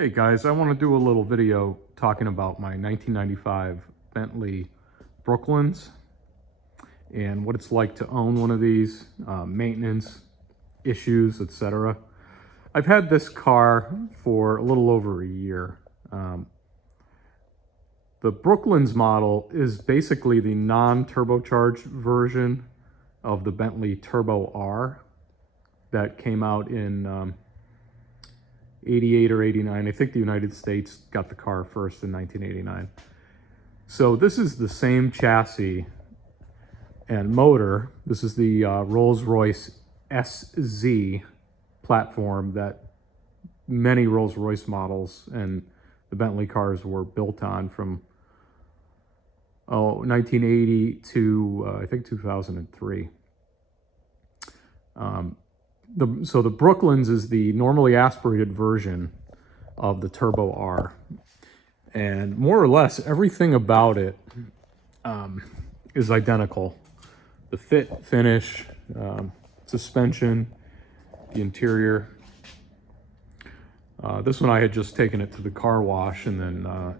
Hey guys, I want to do a little video talking about my 1995 Bentley Brooklands and what it's like to own one of these, maintenance issues, etc. I've had this car for a little over a year. The Brooklands model is basically the non-turbocharged version of the Bentley Turbo R that came out in 88 or 89. I think the United States got the car first in 1989. So this is the same chassis and motor. This is the Rolls-Royce SZ platform that many Rolls-Royce models and the Bentley cars were built on from 1980 to I think 2003. So the Brooklands is the normally aspirated version of the Turbo R, and more or less everything about it is identical. The fit, finish, suspension, the interior. This one I had just taken it to the car wash, and then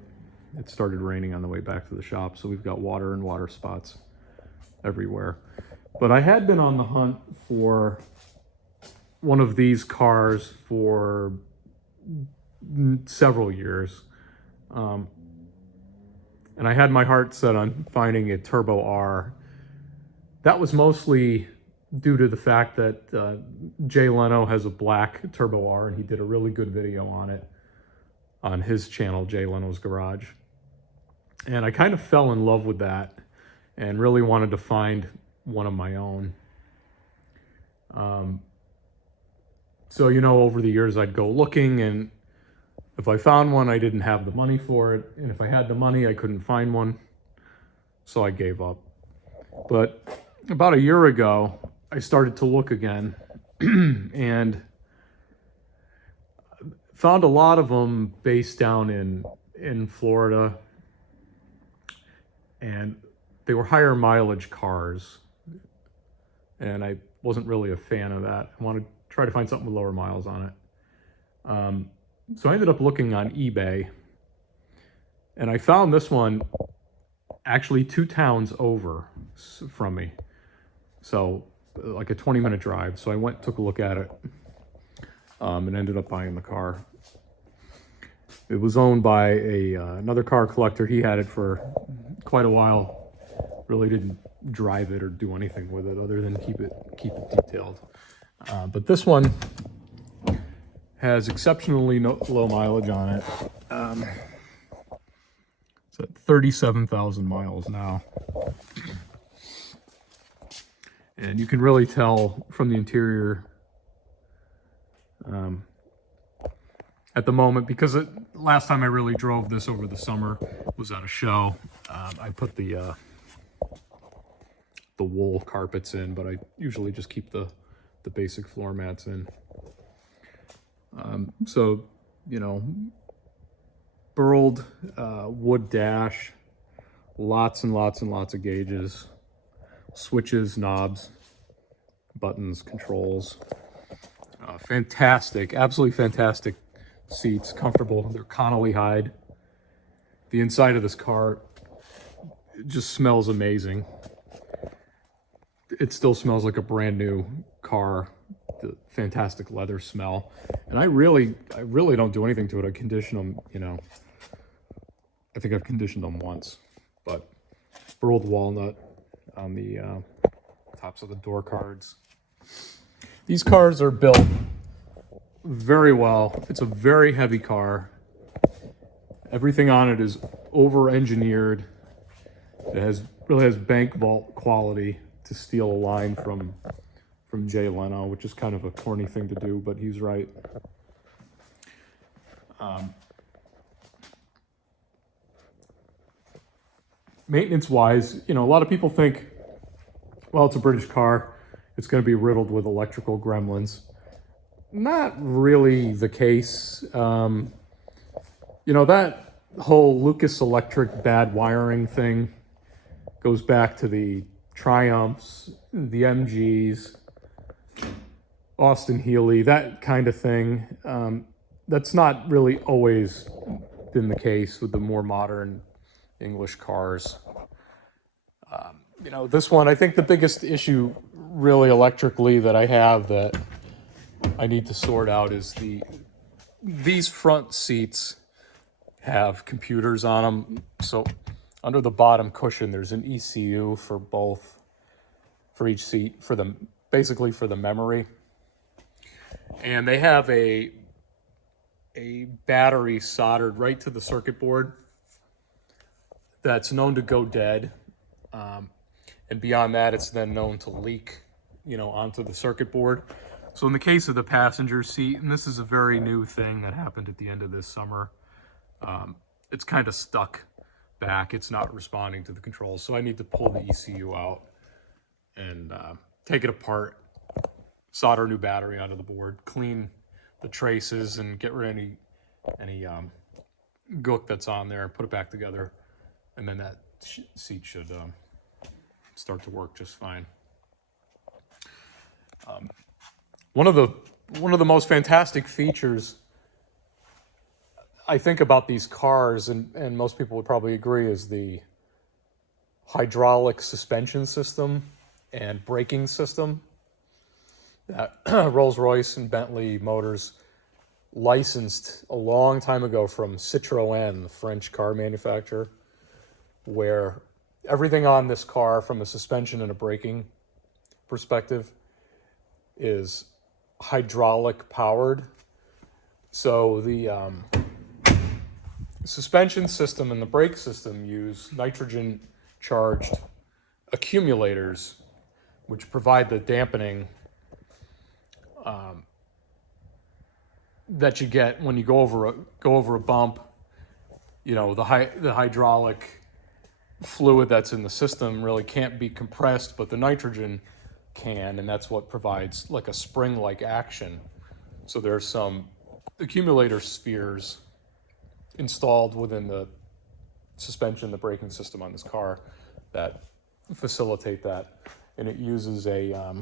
it started raining on the way back to the shop, so we've got water and water spots everywhere. But I had been on the hunt for one of these cars for several years. And I had my heart set on finding a Turbo R. That was mostly due to the fact that Jay Leno has a black Turbo R, and he did a really good video on it on his channel, Jay Leno's Garage. And I kind of fell in love with that and really wanted to find one of my own. So, over the years I'd go looking, and if I found one, I didn't have the money for it. And if I had the money, I couldn't find one. So I gave up. But about a year ago, I started to look again and found a lot of them based down in Florida. And they were higher mileage cars. And I wasn't really a fan of that. I wanted to try to find something with lower miles on it. So I ended up looking on eBay, and I found this one actually 2 towns over from me. So like a 20-minute drive. So I went, took a look at it, and ended up buying the car. It was owned by another car collector. He had it for quite a while. Really didn't drive it or do anything with it other than keep it detailed. But this one has exceptionally low mileage on it. It's at 37,000 miles now. And you can really tell from the interior at the moment, because last time I really drove this over the summer was at a show. I put the wool carpets in, but I usually just keep the basic floor mats in. So, burled wood dash, lots and lots and lots of gauges, switches, knobs, buttons, controls. Fantastic, absolutely fantastic seats, comfortable. They're Connolly hide. The inside of this car just smells amazing. It still smells like a brand new car. The fantastic leather smell. And I really don't do anything to it. I condition them, I think I've conditioned them once, but burled walnut on the tops of the door cards. These cars are built very well. It's a very heavy car. Everything on it is over-engineered. It really has bank vault quality to steal a line from Jay Leno, which is kind of a corny thing to do, but he's right. Maintenance-wise, a lot of people think, well, it's a British car. It's going to be riddled with electrical gremlins. Not really the case. That whole Lucas Electric bad wiring thing goes back to the Triumphs, the MGs, Austin Healey, that kind of thing. That's not really always been the case with the more modern English cars. You know, this one, I think the biggest issue really electrically that I have that I need to sort out is these front seats have computers on them. So under the bottom cushion, there's an ECU for each seat, basically for the memory. And they have a battery soldered right to the circuit board that's known to go dead. And beyond that, it's then known to leak, you know, onto the circuit board. So in the case of the passenger seat, and this is a very new thing that happened at the end of this summer, it's kind of stuck back. It's not responding to the controls. So I need to pull the ECU out and take it apart, solder a new battery onto the board, clean the traces and get rid of any gook that's on there, put it back together, and then that seat should start to work just fine. One of the most fantastic features I think about these cars, and most people would probably agree, is the hydraulic suspension system and braking system that Rolls-Royce and Bentley Motors licensed a long time ago from Citroën, the French car manufacturer, where everything on this car from a suspension and a braking perspective is hydraulic powered. So the suspension system and the brake system use nitrogen charged accumulators, which provide the dampening that you get when you go over a bump. You know, the hydraulic fluid that's in the system really can't be compressed, but the nitrogen can, and that's what provides like a spring-like action. So there's some accumulator spheres installed within the suspension, the braking system on this car that facilitate that, and it uses a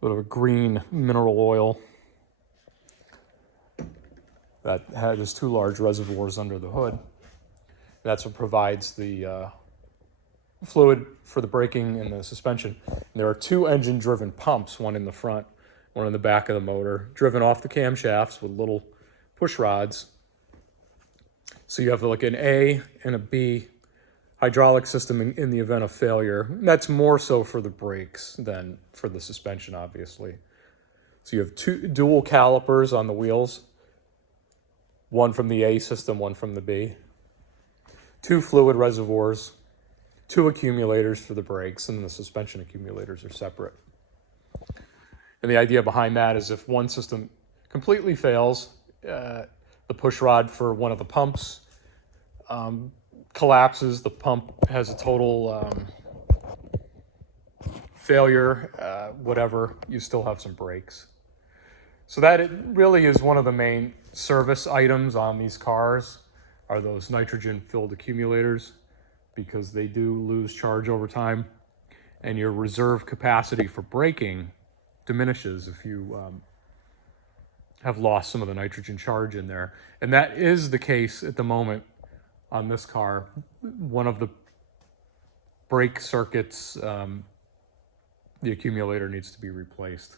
bit of a green mineral oil that has two large reservoirs under the hood. That's what provides the fluid for the braking and the suspension. And there are two engine-driven pumps, one in the front, one in the back of the motor, driven off the camshafts with little push rods. So you have like an A and a B hydraulic system in the event of failure. And that's more so for the brakes than for the suspension, obviously. So you have two dual calipers on the wheels, one from the A system, one from the B. Two fluid reservoirs, two accumulators for the brakes, and the suspension accumulators are separate. And the idea behind that is if one system completely fails, the push rod for one of the pumps collapses, the pump has a total failure, whatever, you still have some brakes. So that it really is one of the main service items on these cars, are those nitrogen-filled accumulators, because they do lose charge over time, and your reserve capacity for braking diminishes if you have lost some of the nitrogen charge in there. And that is the case at the moment on this car. One of the brake circuits, the accumulator needs to be replaced.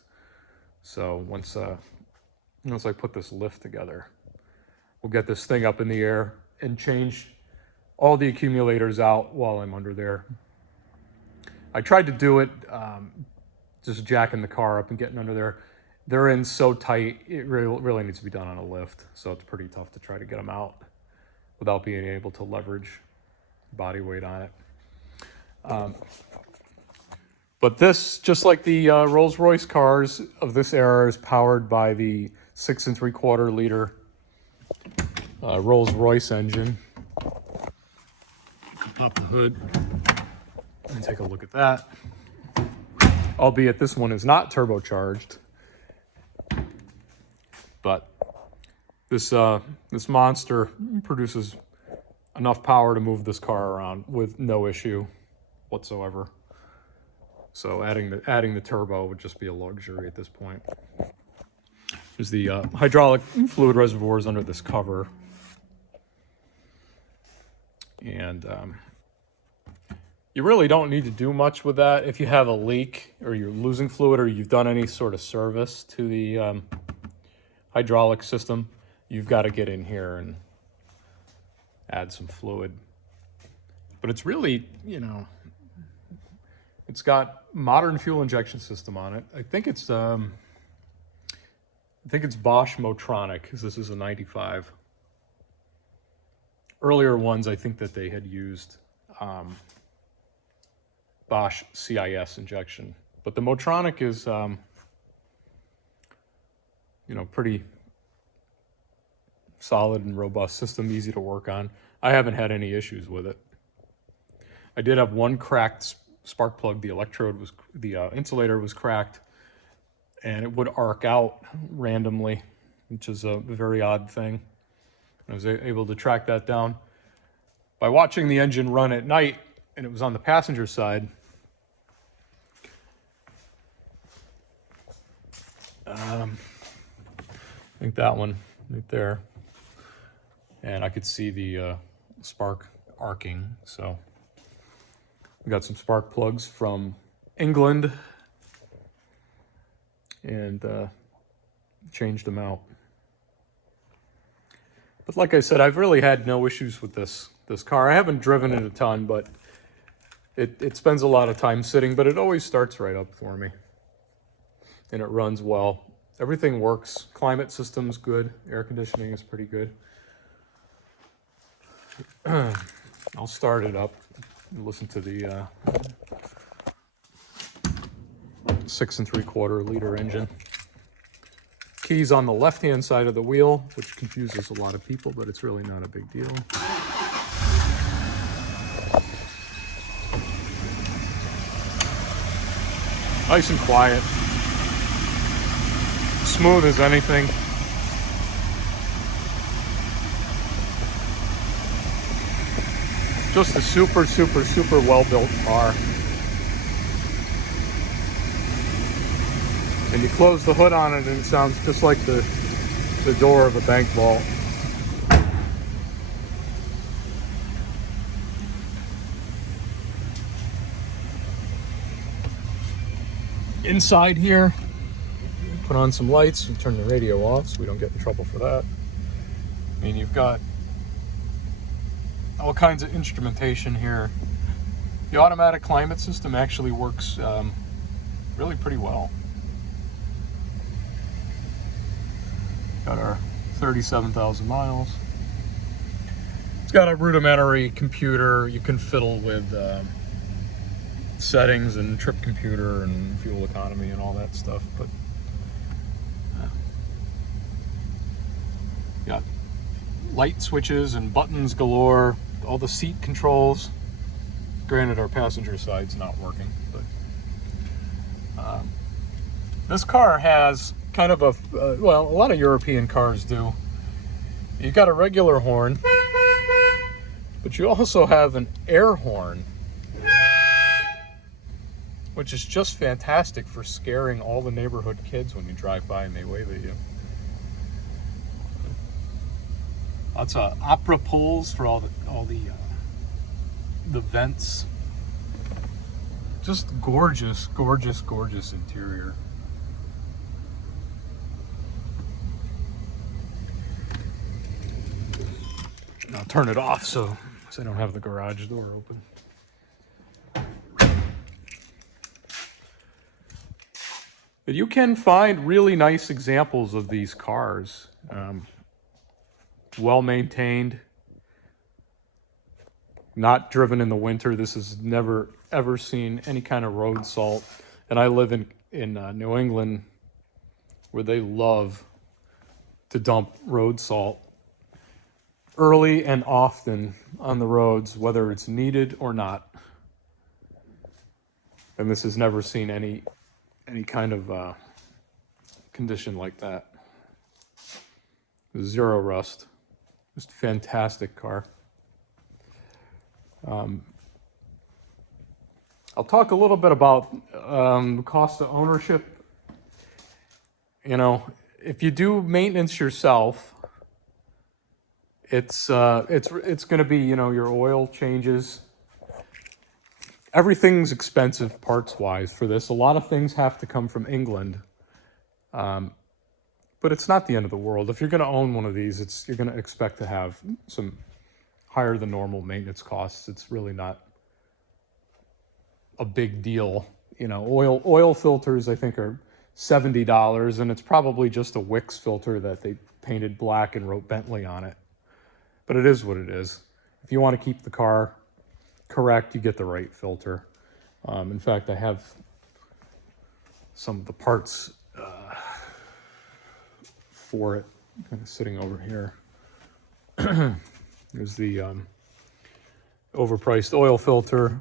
So once I put this lift together, we'll get this thing up in the air and change all the accumulators out while I'm under there. I tried to do it, just jacking the car up and getting under there. They're in so tight, it really needs to be done on a lift. So it's pretty tough to try to get them out without being able to leverage body weight on it. But this, just like the Rolls-Royce cars of this era, is powered by the 6 3/4 liter Rolls-Royce engine. Pop the hood and take a look at that. Albeit this one is not turbocharged, but this monster produces enough power to move this car around with no issue whatsoever. So adding the turbo would just be a luxury at this point. There's the hydraulic fluid reservoirs under this cover. And you really don't need to do much with that. If you have a leak or you're losing fluid or you've done any sort of service to the hydraulic system, you've got to get in here and add some fluid. But it's really, you know, it's got modern fuel injection system on it. I think it's Bosch Motronic, because this is a 95. Earlier ones, I think that they had used Bosch CIS injection, but the Motronic is, you know, pretty solid and robust system, easy to work on. I haven't had any issues with it. I did have one cracked spark plug. The electrode was, the insulator was cracked, and it would arc out randomly, which is a very odd thing. I was able to track that down by watching the engine run at night, and it was on the passenger side. I think that one right there. And I could see the spark arcing. So we got some spark plugs from England and changed them out. But like I said, I've really had no issues with this car. I haven't driven it a ton, but it spends a lot of time sitting, but it always starts right up for me. And it runs well. Everything works. Climate system's good. Air conditioning is pretty good. I'll start it up and listen to the 6 3/4 liter engine. Keys on the left-hand side of the wheel, which confuses a lot of people, but it's really not a big deal. Nice and quiet. Smooth as anything. Just a super, super, super well-built car. And you close the hood on it and it sounds just like the door of a bank vault. Inside here, put on some lights and turn the radio off so we don't get in trouble for that. I mean, you've got all kinds of instrumentation here. The automatic climate system actually works really pretty well. Got our 37,000 miles. It's got a rudimentary computer. You can fiddle with settings and trip computer and fuel economy and all that stuff, but got light switches and buttons galore, all the seat controls. Granted, our passenger side's not working, but this car has kind of a, well, a lot of European cars do. You got a regular horn, but you also have an air horn, which is just fantastic for scaring all the neighborhood kids when you drive by and they wave at you. Lots of opera pulls for all the vents. Just gorgeous, gorgeous, gorgeous interior. I'll turn it off so I don't have the garage door open. But you can find really nice examples of these cars. Well maintained, not driven in the winter. This has never ever seen any kind of road salt. And I live in New England, where they love to dump road salt early and often on the roads, whether it's needed or not. And this has never seen any kind of condition like that. Zero rust. Just a fantastic car. I'll talk a little bit about the cost of ownership. You know, if you do maintenance yourself, it's going to be, you know, your oil changes. Everything's expensive parts wise for this. A lot of things have to come from England, but it's not the end of the world. If you're going to own one of these, you're going to expect to have some higher than normal maintenance costs. It's really not a big deal. You know, oil filters I think are $70, and it's probably just a Wix filter that they painted black and wrote Bentley on it. But it is what it is. If you want to keep the car correct, you get the right filter. In fact, I have some of the parts for it kind of sitting over here. There's the overpriced oil filter.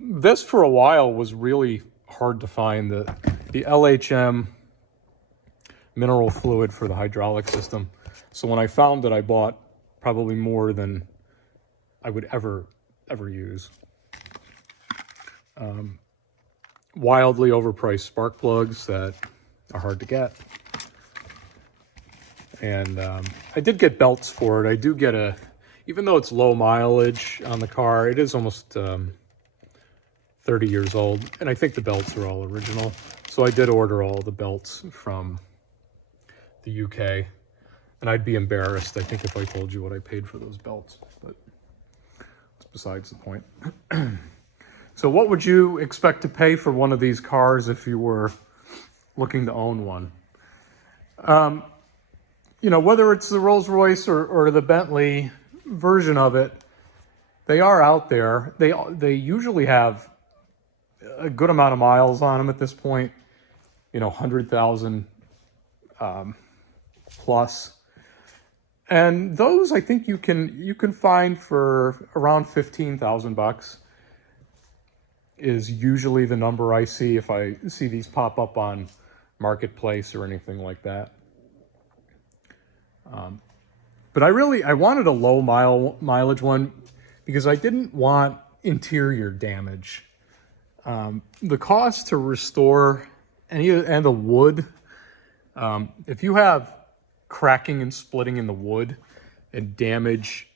This for a while was really hard to find, the LHM mineral fluid for the hydraulic system. So when I found it, I bought probably more than I would ever use. Wildly overpriced spark plugs that are hard to get. And I did get belts for it. I do get even though it's low mileage on the car, it is almost 30 years old, and I think the belts are all original. So I did order all the belts from the UK, and I'd be embarrassed, I think, if I told you what I paid for those belts, but it's besides the point. So what would you expect to pay for one of these cars if you were looking to own one? You know, whether it's the Rolls-Royce or the Bentley version of it, they are out there. They usually have a good amount of miles on them at this point, you know, 100,000 plus. And those I think you can find for around $15,000 is usually the number I see if I see these pop up on Marketplace or anything like that. But I wanted a low mileage one because I didn't want interior damage. The cost to restore and the wood, if you have cracking and splitting in the wood and damage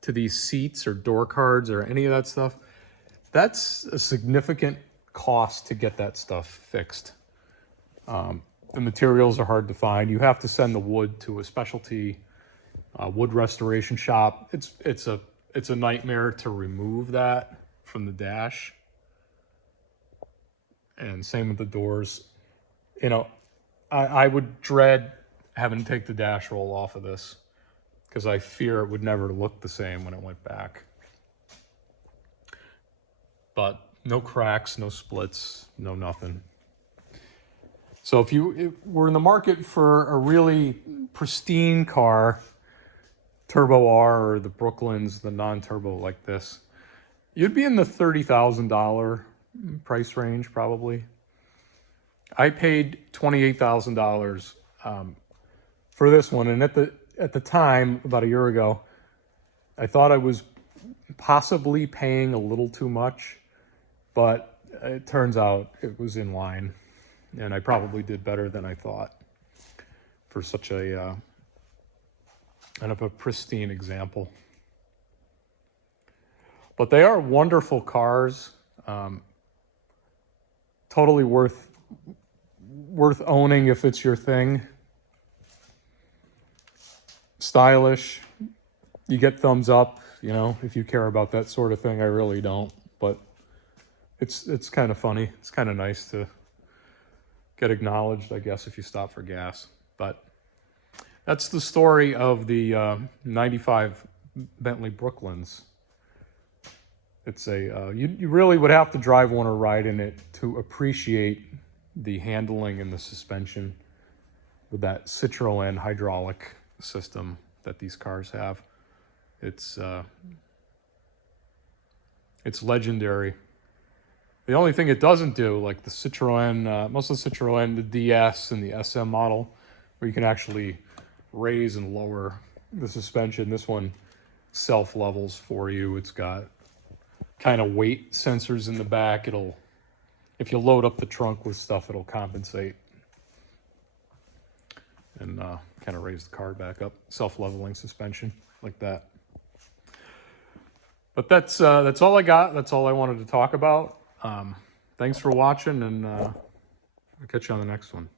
to these seats or door cards or any of that stuff, that's a significant cost to get that stuff fixed. The materials are hard to find. You have to send the wood to a specialty wood restoration shop. It's a nightmare to remove that from the dash. And same with the doors. You know, I would dread having to take the dash roll off of this because I fear it would never look the same when it went back. But no cracks, no splits, no nothing. So if we're in the market for a really pristine car, Turbo R or the Brooklands, the non-turbo like this, you'd be in the $30,000 price range probably. I paid $28,000 for this one, and at the time, about a year ago, I thought I was possibly paying a little too much, but it turns out it was in line, and I probably did better than I thought for such a kind of a pristine example. But they are wonderful cars, totally worth owning if it's your thing. Stylish, you get thumbs up, you know, if you care about that sort of thing. I really don't, but it's kind of funny. It's kind of nice to get acknowledged, I guess, if you stop for gas. But that's the story of the 95 Bentley Brooklands. It's you really would have to drive one or ride in it to appreciate the handling and the suspension with that Citroën hydraulic system that these cars have. It's legendary. The only thing it doesn't do, like the Citroën, most of the Citroën, the DS and the SM model, where you can actually raise and lower the suspension. This one self-levels for you. It's got kind of weight sensors in the back. If you load up the trunk with stuff, it'll compensate. and kind of raise the car back up. Self-leveling suspension like that. But that's all I got. That's all I wanted to talk about. Thanks for watching, and I'll catch you on the next one.